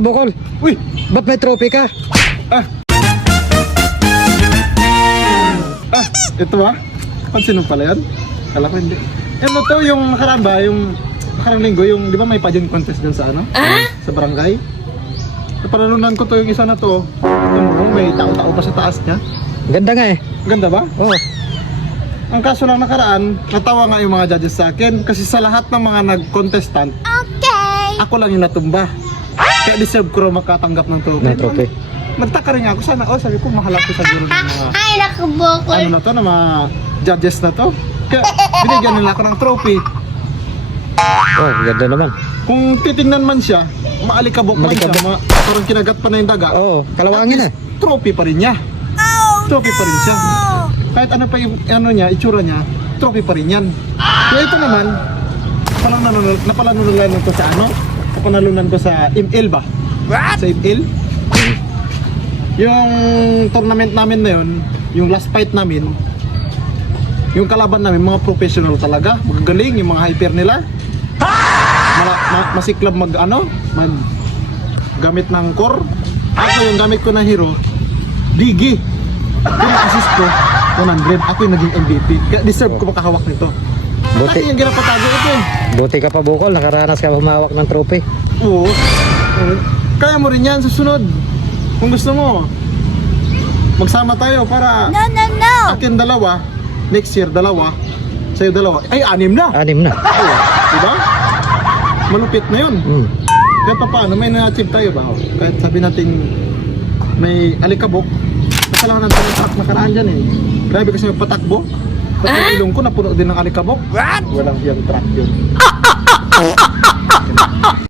Bukol. Uy! Ba't may trophy ka? Ito ba? Pansin mo pala yan? Kala ko hindi. Ano to, yung nakaraan ba? Yung nakarang linggo, yung di ba may pageant contest dun sa ano? Sa barangay? Napanalunan ko to yung isa na to. Yung may tao-tao pa sa taas niya. Ganda nga eh. Ganda ba? Oh. Ang kaso lang nakaraan, natawa nga yung mga judges sa akin kasi sa lahat ng mga nag-contestant, ako lang yung natumba. Kaya deserve ko raw makatanggap ng trophy. Ng trophy. Nagtaka rin ako sana, sabi ko mahal ako sa guro ng mga Ay, nakabukol. ano na to, ng mga judges na to. Kaya binigyan nila ako ng trophy. Oh, ganda naman. Kung titingnan man siya, maalikabok man siya, Maalikabok. parang kinagat pa na yung daga. Oo, kalawangin At least, trophy pa rin niya. Trophy pa rin siya. Kahit ano pa yung ano niya, itsura niya, trophy pa rin yan. Kaya ito naman, napalanunan ko sa ano? Napanalunan ko sa ML ba? Sa ML? Yung tournament namin na yun, yung last fight namin, yung kalaban namin, mga professional talaga, magagaling, yung mga hyper nila. Masiklab mag gamit ng core. Ako yung gamit ko na hero, Digi. Yung assist ko, 100. Ako yung naging MVP. Kaya deserve ko makahawak nito. Kasi yung ginapatago ito eh. Buti ka pa Bukol, nakaranas ka humawak ng trophy. Oo. Kaya mo rin yan susunod. Kung gusto mo, magsama tayo para akin dalawa, next year dalawa, sa'yo dalawa. Ay, 6 na. 6 na. Oo. Diba? Malupit na yun. Kahit pa paano, may na-achieve tayo ba? Kahit sabi natin may alikabok, kasalanan natin yung truck nakaraan dyan eh. Grabe kasi magpatakbo. Pag ilong ko, napuno din ng alikabok. Walang yung truck yun.